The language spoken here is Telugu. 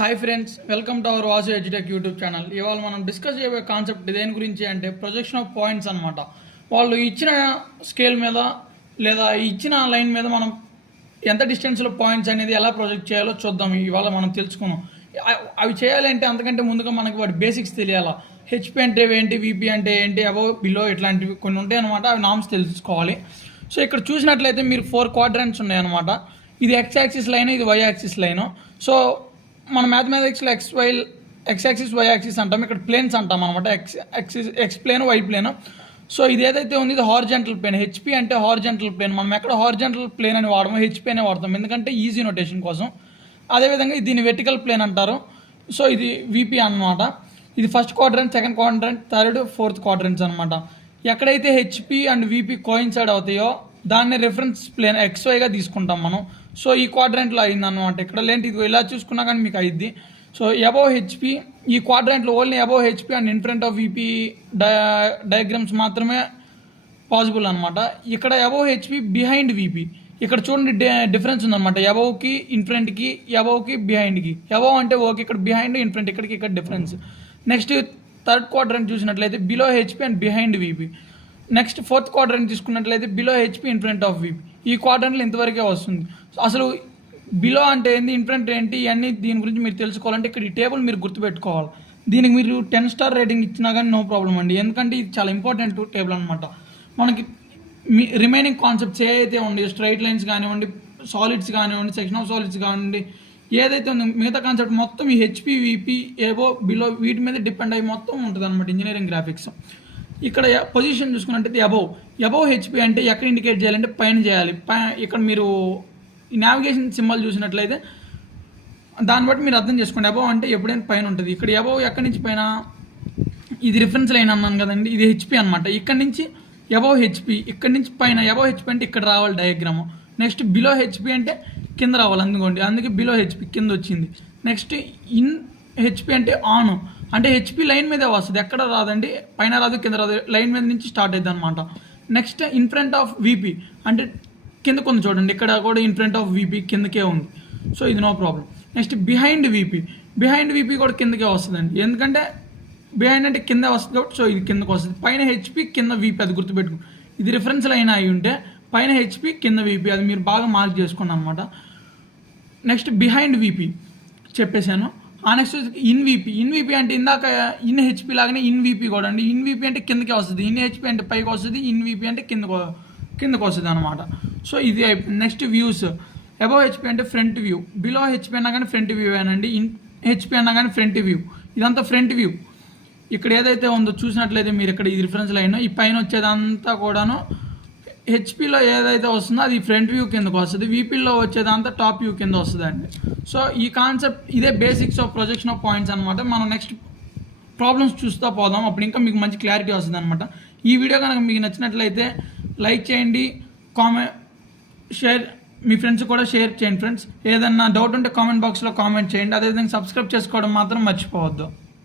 Hi friends, welcome to our Vasu edutech YouTube channel. ఇవాళ మనం డిస్కస్ చేయబోయే కాన్సెప్ట్ దేని గురించి అంటే ప్రొజెక్షన్ ఆఫ్ పాయింట్స్ అనమాట. వాళ్ళు ఇచ్చిన స్కేల్ మీద లేదా ఇచ్చిన లైన్ మీద మనం ఎంత డిస్టెన్స్లో పాయింట్స్ అనేది ఎలా ప్రొజెక్ట్ చేయాలో చూద్దాం. ఇవాళ మనం తెలుసుకున్నాం. అవి చేయాలంటే అంతకంటే ముందుగా మనకి వాటి బేసిక్స్ తెలియాలా. హెచ్పి అంటే ఏంటి, విపి అంటే ఏంటి, అబోవ్ బిలో ఇట్లాంటివి కొన్ని ఉంటాయి అనమాట. అవి నామ్స్ తెలుసుకోవాలి. సో ఇక్కడ చూసినట్లయితే మీరు 4 క్వాడ్రంట్స్ ఉన్నాయన్నమాట. ఇది ఎక్స్ యాక్సిస్ లైన్, ఇది వై యాక్సిస్ లైన్. సో మన మ్యాథమెటిక్స్లో ఎక్స్ యాక్సిస్ వై యాక్సిస్ అంటాం, ఇక్కడ ప్లేన్స్ అంటాం అనమాట. X plane, Y plane. So ఇది ఏదైతే ఉంది ఇది హారిజాంటల్ ప్లేన్. హెచ్పి అంటే హారిజాంటల్ ప్లేన్. మనం ఎక్కడ హారిజాంటల్ ప్లేన్ అని వాడము, హెచ్పి అనే వాడతాం, ఎందుకంటే ఈజీ నోటేషన్ కోసం. అదేవిధంగా దీన్ని వెర్టికల్ ప్లేన్ అంటారు. సో ఇది విపి అనమాట. ఇది first quadrant, second quadrant, third, fourth quadrants అనమాట. ఎక్కడైతే హెచ్పి అండ్ విపి కోయిన్సైడ్ అవుతాయో దాన్ని రిఫరెన్స్ ప్లేన్ ఎక్స్వైగా తీసుకుంటాం మనం. సో ఈ క్వాడ్రంట్లో అయింది అనమాట. ఇక్కడ లేంటి ఇది ఇలా చూసుకున్నా కానీ మీకు అయింది. సో అబోవ్ హెచ్పి, ఈ క్వాడ్రంట్లో only above HP and in front of VP diagrams మాత్రమే పాసిబుల్ అనమాట. ఇక్కడ అబోవ్ హెచ్పి, బిహైండ్ విపి. ఇక్కడ చూడండి డిఫరెన్స్ ఉందన్నమాట. అబోవ్కి, ఇన్ ఫ్రంట్కి, అబోవ్కి, బిహైండ్కి. అబోవ్ అంటే ఓకే, ఇక్కడ బిహైండ్, ఇన్ ఫ్రంట్, ఇక్కడికి ఇక్కడ డిఫరెన్స్. నెక్స్ట్ థర్డ్ క్వాడ్రంట్ చూసినట్లయితే below HP and behind VP. Next fourth quadrant తీసుకున్నట్లయితే below HP, in front of VP. ఈ క్వాడ్రంట్లో ఇంతవరకే వస్తుంది. అసలు బిలో అంటే ఏంటి, ఇన్ ఫ్రంట్ ఏంటి, ఇవన్నీ దీని గురించి మీరు తెలుసుకోవాలంటే ఇక్కడ ఈ టేబుల్ మీరు గుర్తుపెట్టుకోవాలి. దీనికి మీరు 10 స్టార్ రేటింగ్ ఇచ్చినా కానీ నో ప్రాబ్లం అండి, ఎందుకంటే ఇది చాలా ఇంపార్టెంట్ టేబుల్ అనమాట. మనకి రిమైనింగ్ కాన్సెప్ట్స్ ఏదైతే ఉండి, స్ట్రైట్ లైన్స్ కానివ్వండి, సాలిడ్స్ కానివ్వండి, సెక్షన్ ఆఫ్ సాలిడ్స్ కానివ్వండి, ఏదైతే ఉందో మిగతా కాన్సెప్ట్ మొత్తం ఈ హెచ్పి, విపి, ఏవో బిలో వీటి మీద డిపెండ్ అయ్యి మొత్తం ఉంటుంది అనమాట ఇంజనీరింగ్ గ్రాఫిక్స్. ఇక్కడ పొజిషన్ చూసుకున్నట్టయితే అబోవ్ హెచ్పి అంటే ఎక్కడ ఇండికేట్ చేయాలంటే పైన చేయాలి. ఇక్కడ మీరు ఈ నావిగేషన్ సింబల్ చూసినట్లయితే దాన్ని బట్టి మీరు అర్థం చేసుకోండి. అబోవ్ అంటే ఎప్పుడైనా పైన ఉంటుంది. ఇక్కడ అబోవ్ ఎక్కడి నుంచి పైన, ఇది రిఫరెన్స్ లైన్ అన్నాను కదండి, ఇది హెచ్పి అనమాట. ఇక్కడ నుంచి అబోవ్ హెచ్పి, ఇక్కడ నుంచి పైన. అబోవ్ హెచ్పి అంటే ఇక్కడ రావాలి డయాగ్రాము. నెక్స్ట్ బిలో హెచ్పి అంటే కింద రావాలి, అందుకోండి, అందుకే బిలో హెచ్పి కింద వచ్చింది. నెక్స్ట్ ఇన్ హెచ్పి అంటే ఆన్, అంటే హెచ్పి లైన్ మీదే వస్తుంది, ఎక్కడ రాదండి, పైన రాదు, కింద రాదు, లైన్ మీద నుంచి స్టార్ట్ అవుతుంది అనమాట. Next in front of VP అంటే కింద కొంత చూడండి, ఇక్కడ కూడా ఇన్ ఫ్రంట్ ఆఫ్ విపి కిందకే ఉంది. సో ఇది no problem. Next behind VP కూడా కిందకే వస్తుందండి, ఎందుకంటే బిహైండ్ అంటే కింద వస్తుంది కాబట్టి. సో ఇది కిందకు వస్తుంది. పైన హెచ్పి, కింద విపి, అది గుర్తుపెట్టుకో. ఇది రిఫరెన్స్ లైన్ అయి ఉంటే పైన హెచ్పి, కింద విపి, అది మీరు బాగా మార్క్ చేసుకోండి అనమాట. నెక్స్ట్ బిహైండ్ విపి చెప్పేశాను. నెక్స్ట్ ఇన్ విపి అంటే ఇందాక ఇన్ హెచ్పి లాగానే ఇన్ విపి కూడా అండి. ఇన్ విపి అంటే కిందకే వస్తుంది, ఇన్ హెచ్పి అంటే పైకి వస్తుంది, ఇన్ విపి అంటే కిందకు వస్తుంది అనమాట. సో ఇది నెక్స్ట్ వ్యూస్. అబోవ్ హెచ్పి అంటే ఫ్రంట్ వ్యూ, బిలో హెచ్పి అన్నా కానీ ఫ్రంట్ వ్యూ అనండి, ఇన్ హెచ్పి అన్నా కానీ ఫ్రంట్ వ్యూ. ఇదంతా ఫ్రంట్ వ్యూ. ఇక్కడ ఏదైతే ఉందో చూసినట్లయితే మీరు ఇక్కడ ఇది రిఫరెన్స్ లైన్, ఈ పైన వచ్చేదంతా కూడాను హెచ్పిలో ఏదైతే వస్తుందో అది ఫ్రంట్ వ్యూ కిందకు వస్తుంది, వీపీలో వచ్చేదంతా టాప్ వ్యూ కింద వస్తుంది అండి. సో ఈ కాన్సెప్ట్ ఇదే basics of projection of points అనమాట. మనం నెక్స్ట్ ప్రాబ్లమ్స్ చూస్తూ పోదాం, అప్పుడు ఇంకా మీకు మంచి క్లారిటీ వస్తుంది అనమాట. ఈ వీడియో కనుక మీకు నచ్చినట్లయితే లైక్ చేయండి, షేర్, మీ ఫ్రెండ్స్ కూడా షేర్ చేయండి ఫ్రెండ్స్. ఏదన్నా డౌట్ ఉంటే కామెంట్ బాక్స్లో కామెంట్ చేయండి. అదేవిధంగా సబ్స్క్రైబ్ చేసుకోవడం మాత్రం మర్చిపోవద్దు.